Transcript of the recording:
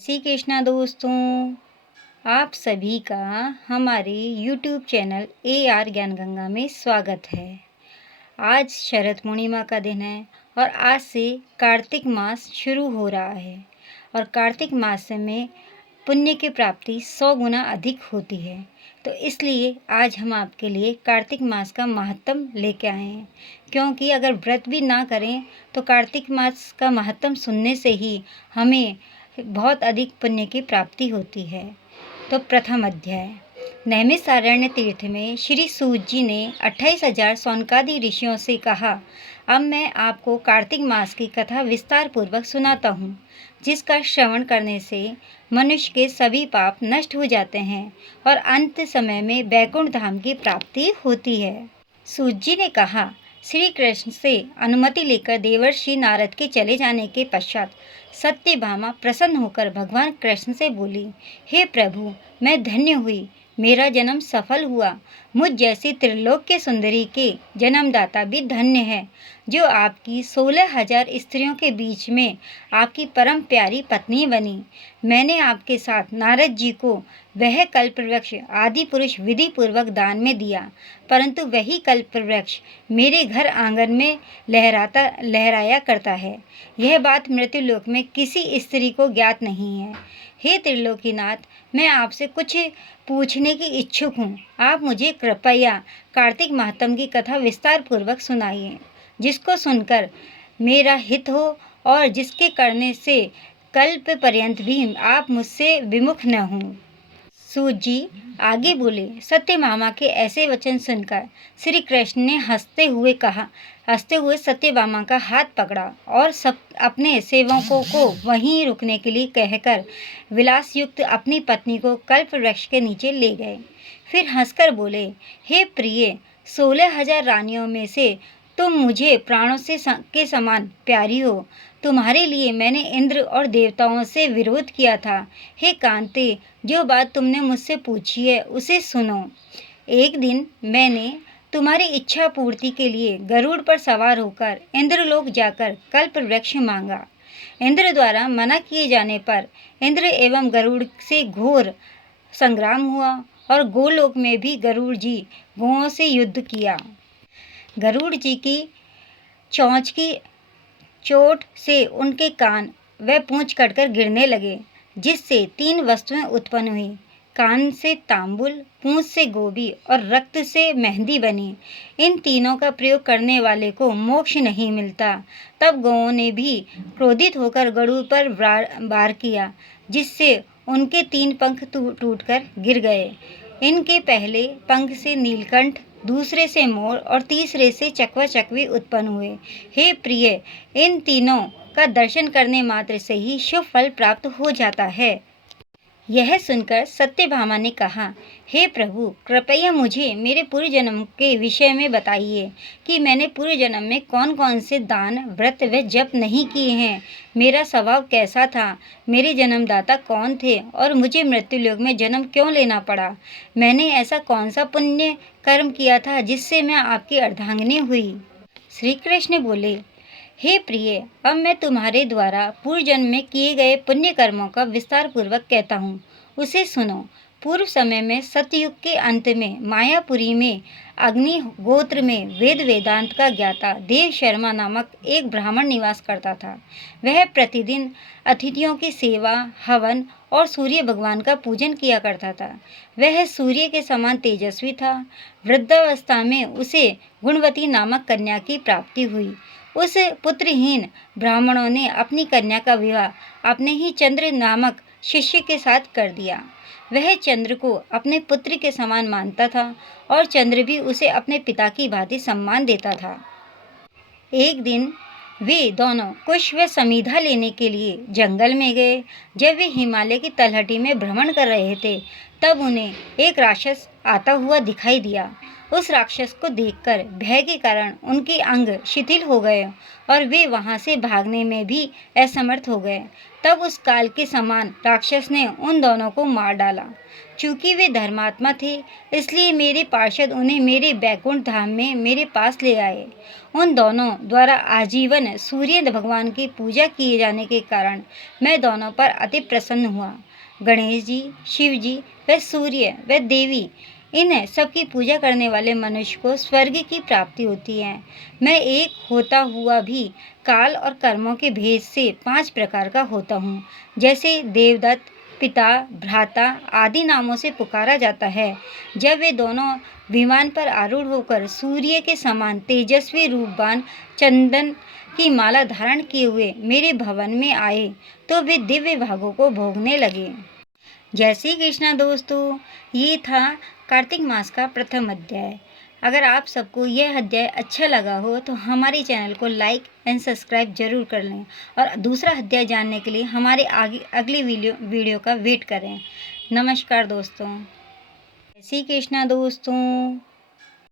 श्री कृष्णा दोस्तों, आप सभी का हमारे YouTube चैनल AR ज्ञान गंगा में स्वागत है। आज शरद पूर्णिमा का दिन है और आज से कार्तिक मास शुरू हो रहा है और कार्तिक मास में पुण्य की प्राप्ति 100 गुना अधिक होती है। तो इसलिए आज हम आपके लिए कार्तिक मास का महत्त्व लेके आए हैं, क्योंकि अगर व्रत भी ना करें तो कार्तिक मास का महत्त्व सुनने से ही हमें बहुत अधिक पुण्य की प्राप्ति होती है। तो प्रथम अध्याय। नैमिषारण्य तीर्थ में श्री सूत जी ने 28,000 सौनकादि ऋषियों से कहा, अब मैं आपको कार्तिक मास की कथा विस्तार पूर्वक सुनाता हूँ, जिसका श्रवण करने से मनुष्य के सभी पाप नष्ट हो जाते हैं और अंत समय में वैकुंठ धाम की प्राप्ति होती है। सूत जी ने कहा, श्री कृष्ण से अनुमति लेकर देवर्षि नारद के चले जाने के पश्चात सत्यभामा प्रसन्न होकर भगवान कृष्ण से बोली, हे प्रभु, मैं धन्य हुई, मेरा जन्म सफल हुआ। मुझ जैसी त्रिलोक्य सुंदरी के जन्मदाता भी धन्य है, जो आपकी 16,000 स्त्रियों के बीच में आपकी परम प्यारी पत्नी बनी। मैंने आपके साथ नारद जी को वह कल्प वृक्ष आदि पुरुष विधि पूर्वक दान में दिया, परंतु वही कल्प वृक्ष मेरे घर आंगन में लहराया करता है। यह बात मृत्युलोक में किसी स्त्री को ज्ञात नहीं है। हे त्रिलोकीनाथ, मैं आपसे कुछ पूछने की इच्छुक हूँ। आप मुझे कृपया कार्तिक माहत्म्य की कथा विस्तार पूर्वक सुनाइए, जिसको सुनकर मेरा हित हो और जिसके करने से कल्प पर्यंत भी आप मुझसे विमुख न हों। सूत जी आगे बोले, सत्यभामा के ऐसे वचन सुनकर श्री कृष्ण ने हंसते हुए सत्यभामा का हाथ पकड़ा और सब अपने सेवकों को वहीं रुकने के लिए कहकर विलास युक्त अपनी पत्नी को कल्प वृक्ष के नीचे ले गए। फिर हंसकर बोले, हे प्रिय, 16,000 रानियों में से तुम मुझे प्राणों के समान प्यारी हो। तुम्हारे लिए मैंने इंद्र और देवताओं से विरोध किया था। हे कांते, जो बात तुमने मुझसे पूछी है उसे सुनो। एक दिन मैंने तुम्हारी इच्छा पूर्ति के लिए गरुड़ पर सवार होकर इंद्रलोक जाकर कल्प वृक्ष मांगा। इंद्र द्वारा मना किए जाने पर इंद्र एवं गरुड़ से घोर संग्राम हुआ और गोलोक में भी गरुड़ जी गौओं से युद्ध किया। गरुड़ जी की चोंच की चोट से उनके कान व पूंछ कटकर गिरने लगे, जिससे 3 वस्तुएं उत्पन्न हुई। कान से तांबुल, पूंछ से गोबी और रक्त से मेहंदी बनी। इन तीनों का प्रयोग करने वाले को मोक्ष नहीं मिलता। तब गौओं ने भी क्रोधित होकर गरुड़ पर वार किया, जिससे उनके 3 पंख टूटकर गिर गए। इनके पहले पंख से नीलकंठ, दूसरे से मोर और तीसरे से चकवा चकवी उत्पन्न हुए। हे प्रिय, इन तीनों का दर्शन करने मात्र से ही शुभ फल प्राप्त हो जाता है। यह सुनकर सत्यभामा ने कहा, हे प्रभु, कृपया मुझे मेरे पूर्व जन्म के विषय में बताइए कि मैंने पूर्व जन्म में कौन कौन से दान, व्रत व जप नहीं किए हैं। मेरा स्वभाव कैसा था, मेरे जन्मदाता कौन थे और मुझे मृत्युलोक में जन्म क्यों लेना पड़ा। मैंने ऐसा कौन सा पुण्य कर्म किया था जिससे मैं आपकी अर्धांगिनी हुई। श्री कृष्ण बोले, हे प्रिय, अब मैं तुम्हारे द्वारा पूर्व जन्म में किए गए पुण्य कर्मों का विस्तार पूर्वक कहता हूँ, उसे सुनो। पूर्व समय में सतयुग के अंत में मायापुरी में अग्नि गोत्र में वेद वेदांत का ज्ञाता देव शर्मा नामक एक ब्राह्मण निवास करता था। वह प्रतिदिन अतिथियों की सेवा, हवन और सूर्य भगवान का पूजन किया करता था। वह सूर्य के समान तेजस्वी था। वृद्धावस्था में उसे गुणवती नामक कन्या की प्राप्ति हुई। उस पुत्रहीन ब्राह्मणों ने अपनी कन्या का विवाह अपने ही चंद्र नामक शिष्य के साथ कर दिया। वह चंद्र को अपने पुत्र के समान मानता था और चंद्र भी उसे अपने पिता की भांति सम्मान देता था। एक दिन वे दोनों कुश व समीधा लेने के लिए जंगल में गए। जब वे हिमालय की तलहटी में भ्रमण कर रहे थे, तब उन्हें एक राक्षस आता हुआ दिखाई दिया। उस राक्षस को देखकर भय के कारण उनके अंग शिथिल हो गए और वे वहां से भागने में भी असमर्थ हो गए। तब उस काल के समान राक्षस ने उन दोनों को मार डाला। चूंकि वे धर्मात्मा थे, इसलिए मेरे पार्षद उन्हें मेरे बैकुंठ धाम में मेरे पास ले आए। उन दोनों द्वारा आजीवन सूर्य भगवान की पूजा किए जाने के कारण मैं दोनों पर अति प्रसन्न हुआ। गणेश जी, शिव जी व सूर्य व देवी, इन सबकी पूजा करने वाले मनुष्य को स्वर्ग की प्राप्ति होती है। मैं एक होता हुआ भी काल और कर्मों के भेद से 5 प्रकार का होता हूँ। जैसे देवदत्त, पिता, भ्राता आदि नामों से पुकारा जाता है। जब वे दोनों विमान पर आरूढ़ होकर सूर्य के समान तेजस्वी रूपवान चंदन की माला धारण किए हुए मेरे भवन में आए, तो वे दिव्य भागों को भोगने लगे। जय श्री कृष्णा दोस्तों, ये था कार्तिक मास का प्रथम अध्याय। अगर आप सबको यह अध्याय अच्छा लगा हो तो हमारे चैनल को लाइक एंड सब्सक्राइब जरूर कर लें और दूसरा अध्याय जानने के लिए हमारे अगली वीडियो का वेट करें। नमस्कार दोस्तों। जय श्री कृष्णा दोस्तों।